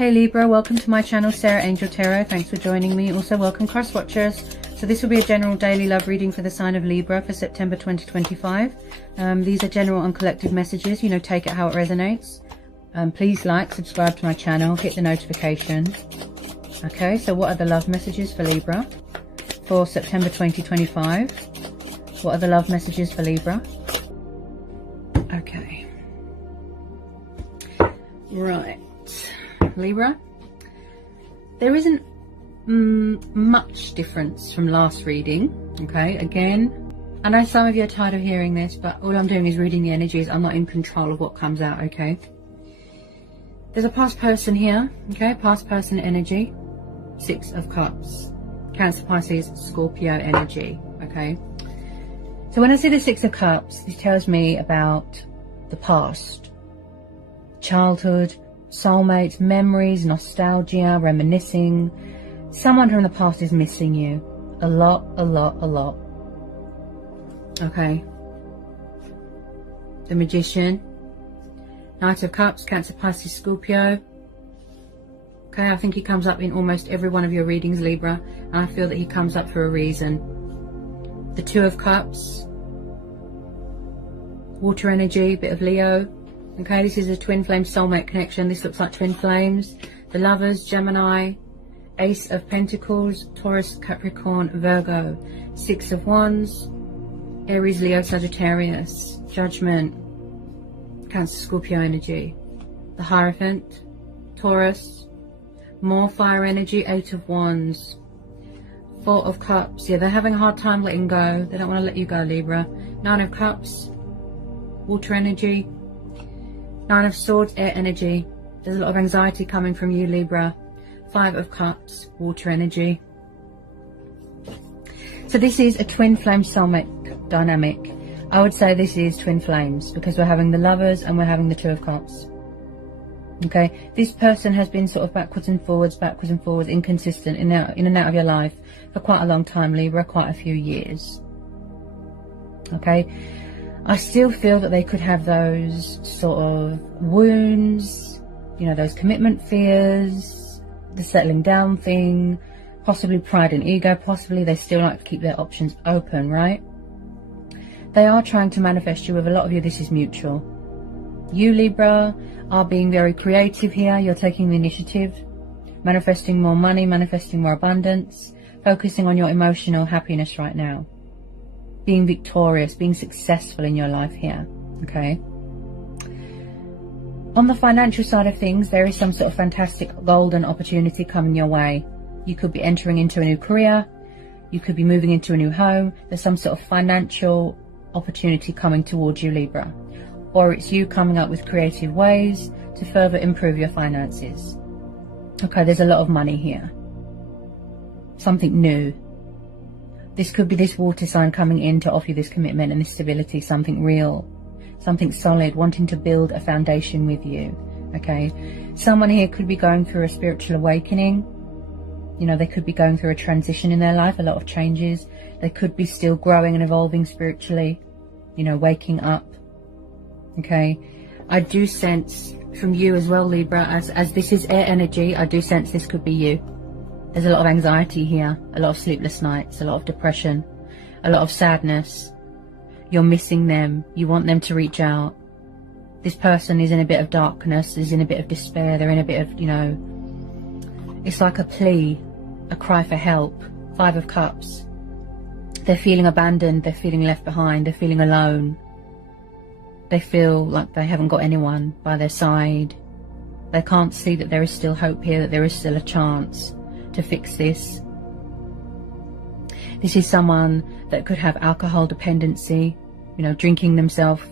Hey Libra, welcome to my channel, Sarah Angel Tarot. Thanks for joining me. Also welcome cross watchers. So this will be a general daily love reading for the sign of Libra for September 2025. These are general and collective messages, you know, take it how it resonates. Please like, subscribe to my channel, hit the notification. Okay, so what are the love messages for Libra for September 2025? What are the love messages for Libra? Okay. Right. Libra, there isn't much difference from last reading. Okay, again, I know some of you are tired of hearing this, but all I'm doing is reading the energies. I'm not in control of what comes out. Okay, there's a past person here. Okay, past person energy, 6 of Cups, Cancer, Pisces, Scorpio energy. Okay, so when I see the 6 of Cups, this tells me about the past, childhood, soulmates, memories, nostalgia, reminiscing. Someone from the past is missing you a lot. Okay, the Magician, Knight of Cups, Cancer, Pisces, Scorpio. Okay, I think he comes up in almost every one of your readings, Libra, and I feel that he comes up for a reason. The 2 of Cups, water energy, bit of Leo. Okay, this is a twin flame soulmate connection. This looks like twin flames. The Lovers, Gemini, Ace of Pentacles, Taurus, Capricorn, Virgo, 6 of Wands, Aries, Leo, Sagittarius, Judgment, Cancer, Scorpio energy. The Hierophant, Taurus, more fire energy, 8 of Wands, 4 of Cups. Yeah, they're having a hard time letting go. They don't want to let you go, Libra. 9 of Cups, water energy. 9 of Swords, air energy. There's a lot of anxiety coming from you, Libra. 5 of Cups, water energy. So this is a twin flame soulmate dynamic. I would say this is twin flames because we're having the Lovers and we're having the 2 of Cups. Okay, this person has been sort of backwards and forwards, inconsistent, in and out of your life for quite a long time, Libra, quite a few years. Okay. I still feel that they could have those sort of wounds, you know, those commitment fears, the settling down thing, possibly pride and ego, possibly they still like to keep their options open, right? They are trying to manifest you. With a lot of you, this is mutual. You, Libra, are being very creative here. You're taking the initiative, manifesting more money, manifesting more abundance, focusing on your emotional happiness right now. Being victorious, being successful in your life here. Okay. On the financial side of things, there is some sort of fantastic golden opportunity coming your way. You could be entering into a new career. You could be moving into a new home. There's some sort of financial opportunity coming towards you, Libra. Or it's you coming up with creative ways to further improve your finances. Okay, there's a lot of money here. Something new. This could be this water sign coming in to offer you this commitment and this stability, something real, something solid, wanting to build a foundation with you. Okay, someone here could be going through a spiritual awakening. You know, they could be going through a transition in their life, a lot of changes. They could be still growing and evolving spiritually, you know, waking up. Okay, I do sense from you as well, Libra, as this is air energy, I do sense this could be you. There's a lot of anxiety here, a lot of sleepless nights, a lot of depression, a lot of sadness. You're missing them. You want them to reach out. This person is in a bit of darkness, is in a bit of despair. They're in a bit of, you know, it's like a plea, a cry for help. 5 of Cups. They're feeling abandoned. They're feeling left behind. They're feeling alone. They feel like they haven't got anyone by their side. They can't see that there is still hope here, that there is still a chance to fix this. This is someone that could have alcohol dependency, you know, drinking themselves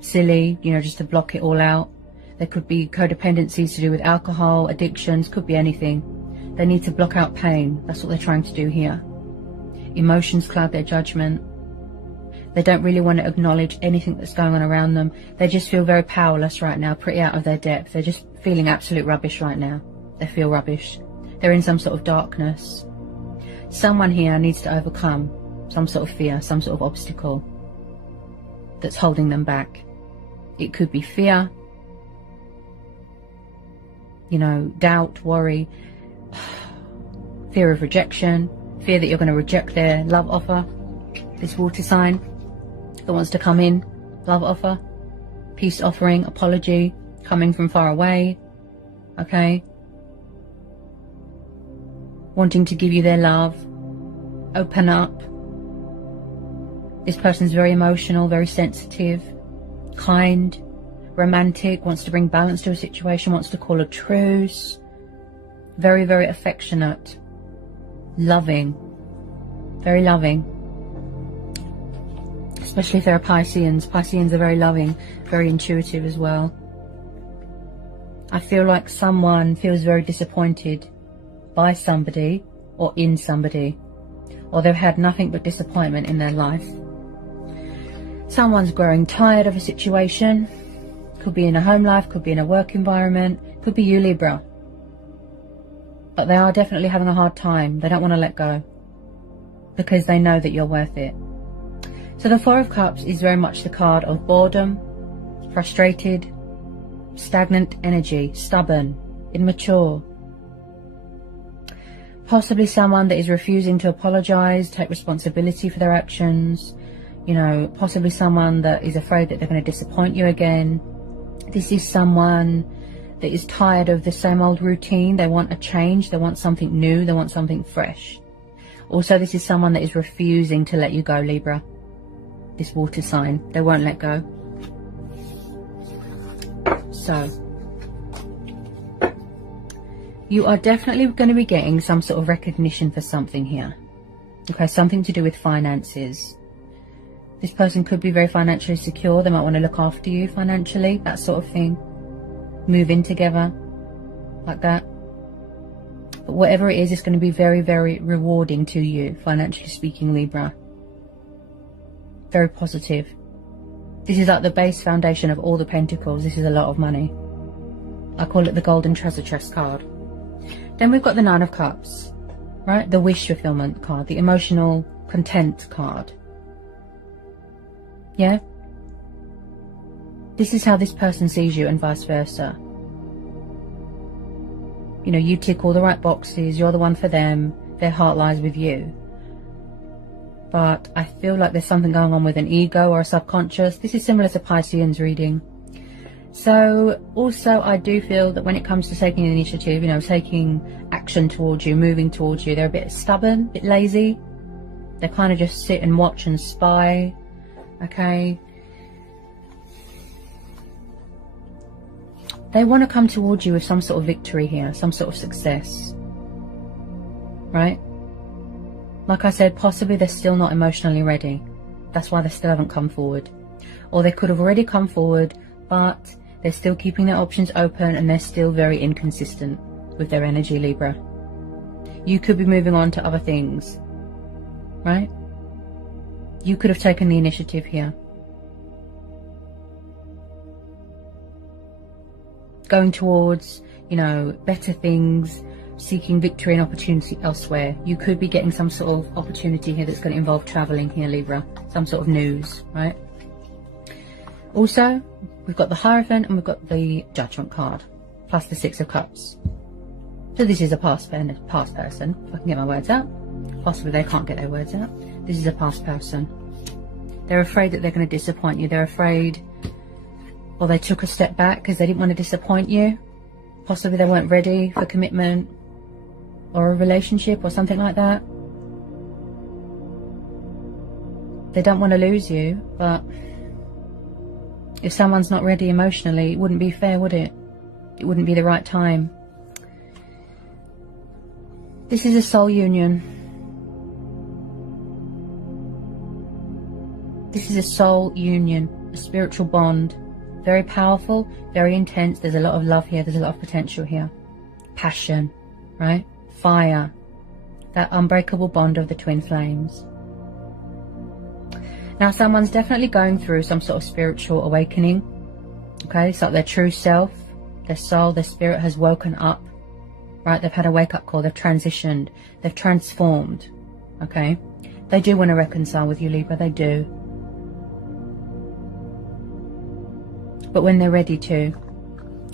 silly, you know, just to block it all out. There could be codependencies to do with alcohol, addictions, could be anything. They need to block out pain. That's what they're trying to do here. Emotions cloud their judgment. They don't really want to acknowledge anything that's going on around them. They just feel very powerless right now, pretty out of their depth. They're just feeling absolute rubbish right now. They feel rubbish. They're in some sort of darkness. Someone here needs to overcome some sort of fear, some sort of obstacle that's holding them back. It could be fear. you know, doubt, worry, fear of rejection, fear that you're going to reject their love offer. This water sign that wants to come in, love offer, peace offering, apology, coming from far away, okay? Wanting to give you their love, open up. This person's very emotional, very sensitive, kind, romantic, wants to bring balance to a situation, wants to call a truce, very, very affectionate, loving, very loving. Especially if they're Pisceans. Pisceans are very loving, very intuitive as well. I feel like someone feels very disappointed by somebody or in somebody, or they've had nothing but disappointment in their life. Someone's growing tired of a situation. Could be in a home life, could be in a work environment, could be you, Libra. But they are definitely having a hard time. They don't want to let go because they know that you're worth it. So the Four of Cups is very much the card of boredom, frustrated, stagnant energy, stubborn, immature. Possibly someone that is refusing to apologize, take responsibility for their actions. You know, possibly someone that is afraid that they're going to disappoint you again. This is someone that is tired of the same old routine. They want a change. They want something new. They want something fresh. Also, this is someone that is refusing to let you go, Libra. This water sign, they won't let go. So you are definitely going to be getting some sort of recognition for something here. Okay, something to do with finances. This person could be very financially secure. They might want to look after you financially, that sort of thing. Move in together, like that. But whatever it is, it's going to be very, very rewarding to you, financially speaking, Libra. Very positive. This is like the base foundation of all the pentacles. This is a lot of money. I call it the golden treasure chest card. Then we've got the Nine of Cups, right? The wish fulfillment card, the emotional content card. Yeah? This is how this person sees you and vice versa. You know, you tick all the right boxes. You're the one for them. Their heart lies with you. But I feel like there's something going on with an ego or a subconscious. This is similar to Pisceans reading. So also I do feel that when it comes to taking initiative, you know, taking action towards you, moving towards you, they're a bit stubborn, a bit lazy. They kind of just sit and watch and spy. Okay. They want to come towards you with some sort of victory here, some sort of success. Right? Like I said, possibly they're still not emotionally ready. That's why they still haven't come forward. Or they could have already come forward, but they're still keeping their options open and they're still very inconsistent with their energy, Libra. You could be moving on to other things, right? You could have taken the initiative here. Going towards, you know, better things, seeking victory and opportunity elsewhere. You could be getting some sort of opportunity here that's going to involve traveling here, Libra. Some sort of news, right? Also, we've got the Hierophant and we've got the Judgment card, plus the Six of Cups. So this is a past person, if I can get my words out. Possibly they can't get their words out. This is a past person. They're afraid that they're going to disappoint you. They're afraid, or they took a step back because they didn't want to disappoint you. Possibly they weren't ready for commitment or a relationship or something like that. They don't want to lose you, but if someone's not ready emotionally, it wouldn't be fair, would it? It wouldn't be the right time. This is a soul union. This is a soul union, a spiritual bond. Very powerful, very intense. There's a lot of love here. There's a lot of potential here. Passion, right? Fire. That unbreakable bond of the twin flames. Now, someone's definitely going through some sort of spiritual awakening. Okay, it's like their true self, their soul, their spirit has woken up. Right? They've had a wake-up call. They've transitioned. They've transformed. Okay? They do want to reconcile with you, Libra. They do. But when they're ready to.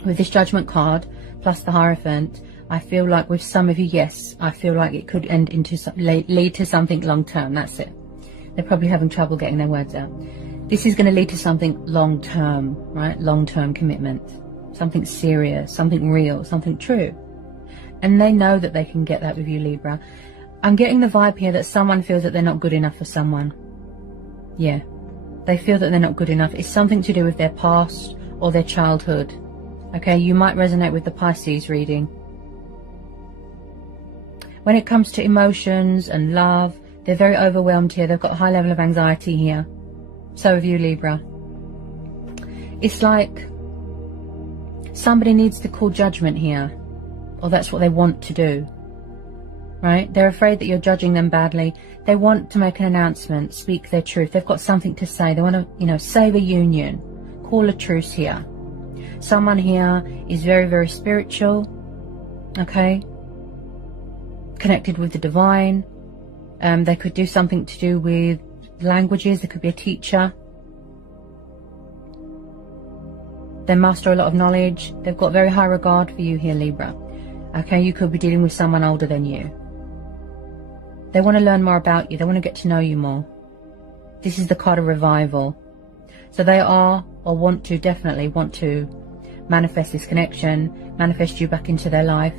With this Judgment card, plus the Hierophant, I feel like with some of you, yes, I feel like it could end into lead to something long term. That's it. They're probably having trouble getting their words out. This is going to lead to something long term, right? Long term commitment, something serious, something real, something true. And they know that they can get that with you, Libra. I'm getting the vibe here that someone feels that they're not good enough for someone. Yeah, they feel that they're not good enough. It's something to do with their past or their childhood. Okay, you might resonate with the Pisces reading. When it comes to emotions and love, they're very overwhelmed here. They've got a high level of anxiety here. So have you, Libra. It's like somebody needs to call judgment here, or that's what they want to do. Right? They're afraid that you're judging them badly. They want to make an announcement, speak their truth. They've got something to say. They want to, you know, save a union, call a truce here. Someone here is very, very spiritual, okay? Connected with the divine. They could do something to do with languages. They could be a teacher. They master a lot of knowledge. They've got very high regard for you here, Libra. Okay, you could be dealing with someone older than you. They want to learn more about you. They want to get to know you more. This is the card of revival. So they are, or definitely want to manifest this connection, manifest you back into their life,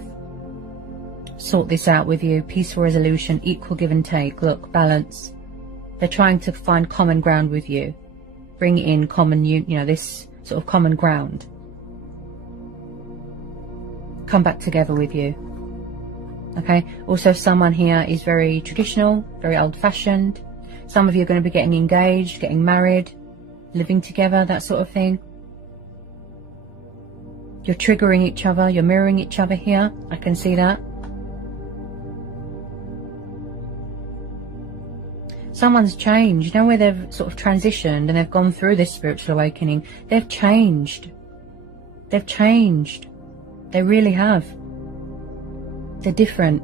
sort this out with you, peaceful resolution, equal give and take. Look, balance. They're trying to find common ground with you, bring in common, this sort of common ground. Come back together with you. Okay, also someone here is very traditional, very old-fashioned. Some of you are going to be getting engaged, getting married, living together, that sort of thing. You're triggering each other, you're mirroring each other here. I can see that. Someone's changed, you know, where they've sort of transitioned and they've gone through this spiritual awakening. They've changed. They've changed. They really have. They're different.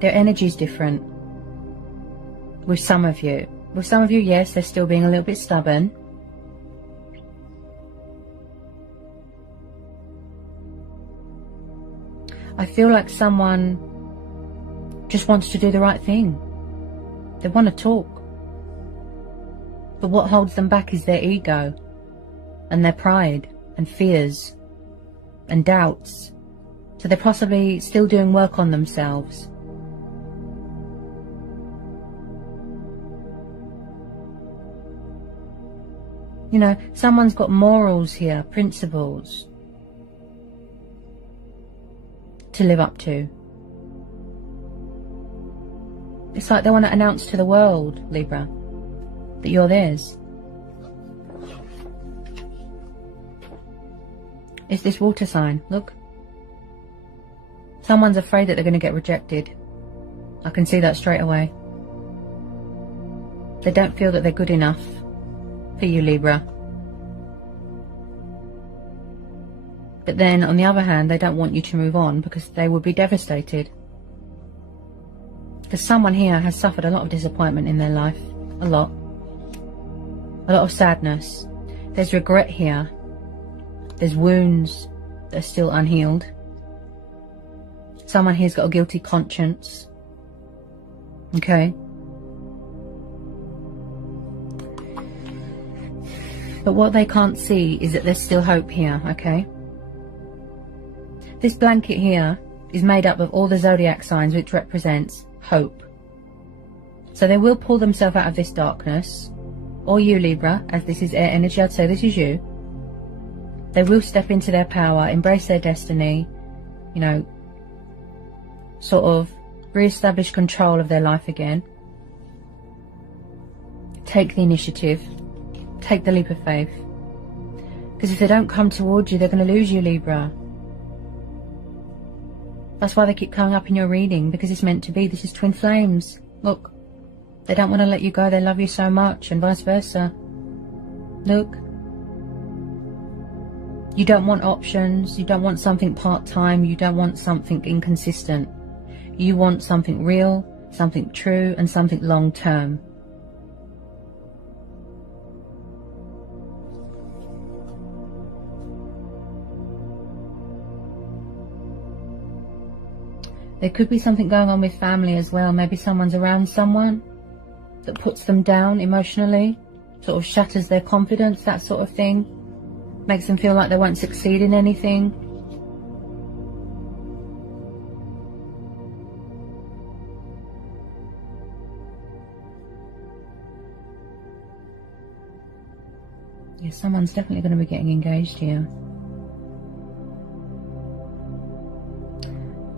Their energy's different. With some of you. With some of you, yes, they're still being a little bit stubborn. I feel like someone just wants to do the right thing. They want to talk. But what holds them back is their ego and their pride and fears and doubts. So they're possibly still doing work on themselves. You know, someone's got morals here, principles to live up to. It's like they want to announce to the world, Libra, that you're theirs. It's this water sign, look. Someone's afraid that they're going to get rejected. I can see that straight away. They don't feel that they're good enough for you, Libra. But then, on the other hand, they don't want you to move on because they would be devastated. Because someone here has suffered a lot of disappointment in their life. A lot. A lot of sadness. There's regret here. There's wounds that are still unhealed. Someone here's got a guilty conscience. Okay. But what they can't see is that there's still hope here, okay? This blanket here is made up of all the zodiac signs, which represents hope. So they will pull themselves out of this darkness. Or you, Libra, as this is air energy, I'd say this is you. They will step into their power, embrace their destiny, you know, sort of re-establish control of their life again. Take the initiative. Take the leap of faith. Because if they don't come towards you, they're going to lose you, Libra. That's why they keep coming up in your reading, because it's meant to be. This is twin flames. Look. They don't want to let you go. They love you so much, and vice versa. Look. You don't want options. You don't want something part-time. You don't want something inconsistent. You want something real, something true, and something long-term. There could be something going on with family as well. Maybe someone's around someone that puts them down emotionally, sort of shatters their confidence, that sort of thing. Makes them feel like they won't succeed in anything. Yeah, someone's definitely going to be getting engaged here.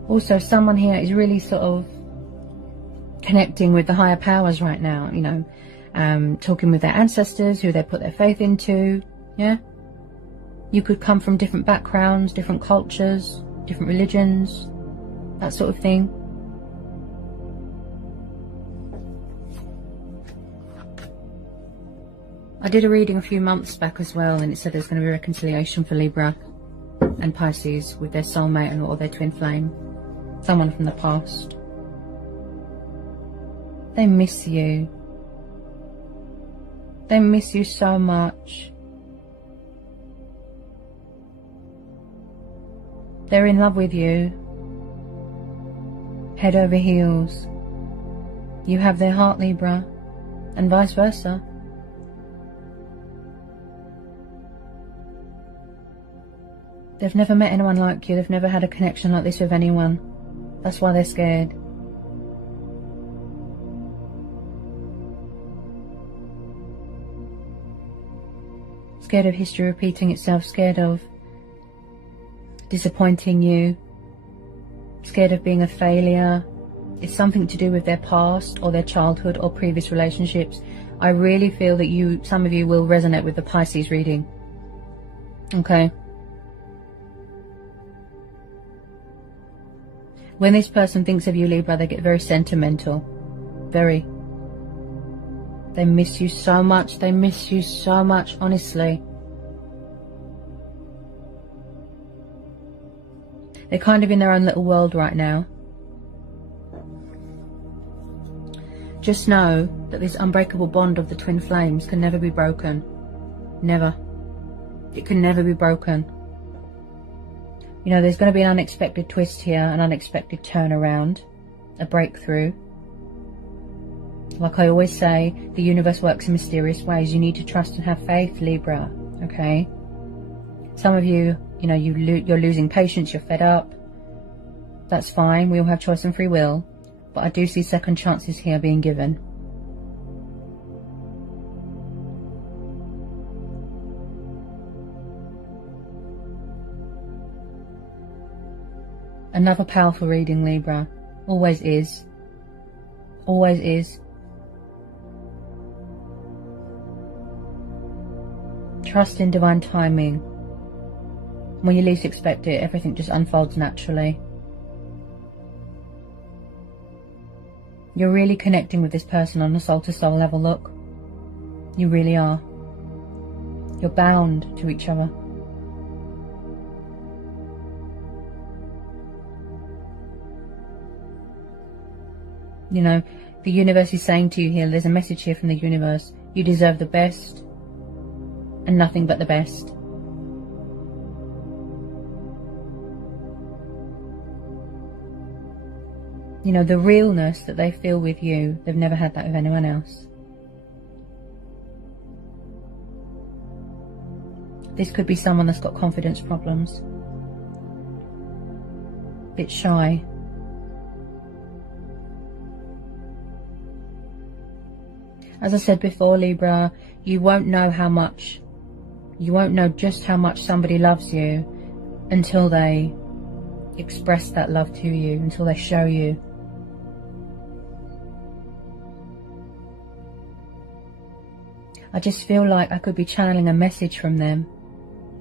Also, someone here is really sort of connecting with the higher powers right now, you know, talking with their ancestors, who they put their faith into, yeah? You could come from different backgrounds, different cultures, different religions, that sort of thing. I did a reading a few months back as well, and it said there's going to be reconciliation for Libra and Pisces with their soulmate or their twin flame. Someone from the past. They miss you. They miss you so much. They're in love with you. Head over heels. You have their heart, Libra, and vice versa. They've never met anyone like you. They've never had a connection like this with anyone. That's why they're scared. Scared of history repeating itself, scared of disappointing you, scared of being a failure. It's something to do with their past or their childhood or previous relationships. I really feel that some of you will resonate with the Pisces reading. Okay. When this person thinks of you, Libra, they get very sentimental. Very. They miss you so much. They miss you so much, honestly. They're kind of in their own little world right now. Just know that this unbreakable bond of the twin flames can never be broken. Never. It can never be broken. You know, there's going to be an unexpected twist here, an unexpected turnaround, a breakthrough. Like I always say, the universe works in mysterious ways. You need to trust and have faith, Libra, okay? Some of you, you know, you're losing patience, you're fed up. That's fine, we all have choice and free will. But I do see second chances here being given. Another powerful reading, Libra. Always is. Always is. Trust in divine timing. When you least expect it, everything just unfolds naturally. You're really connecting with this person on a soul-to-soul level, look. You really are. You're bound to each other. You know, the universe is saying to you here, there's a message here from the universe. You deserve the best and nothing but the best. You know, the realness that they feel with you, they've never had that with anyone else. This could be someone that's got confidence problems. A bit shy. As I said before, Libra, you won't know just how much somebody loves you until they express that love to you, until they show you. I just feel like I could be channeling a message from them.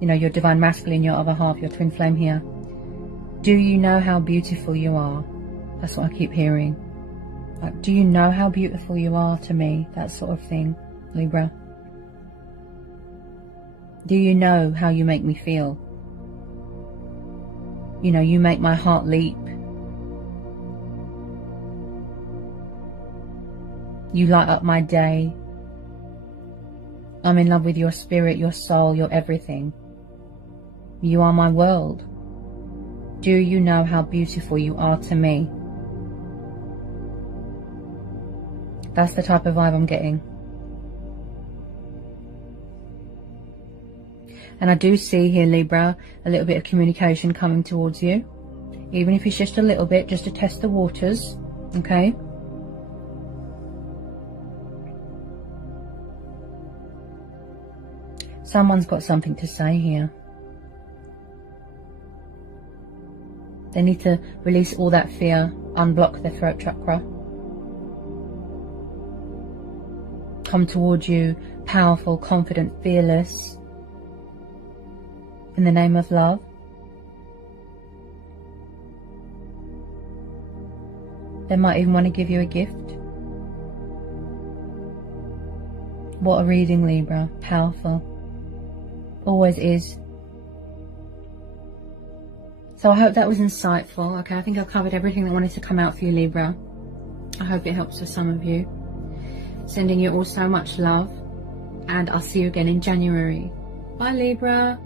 You know, your divine masculine, your other half, your twin flame here. Do you know how beautiful you are? That's what I keep hearing. Like, do you know how beautiful you are to me? That sort of thing, Libra. Do you know how you make me feel? You know, you make my heart leap. You light up my day. I'm in love with your spirit, your soul, your everything. You are my world. Do you know how beautiful you are to me? That's the type of vibe I'm getting. And I do see here, Libra, a little bit of communication coming towards you. Even if it's just a little bit, just to test the waters, okay? Someone's got something to say here. They need to release all that fear, unblock their throat chakra. Come towards you, powerful, confident, fearless, in the name of love. They might even want to give you a gift. What a reading, Libra. Powerful. Always is. So I hope that was insightful. Okay, I think I've covered everything that wanted to come out for you, Libra. I hope it helps for some of you. Sending you all so much love. And I'll see you again in January. Bye, Libra.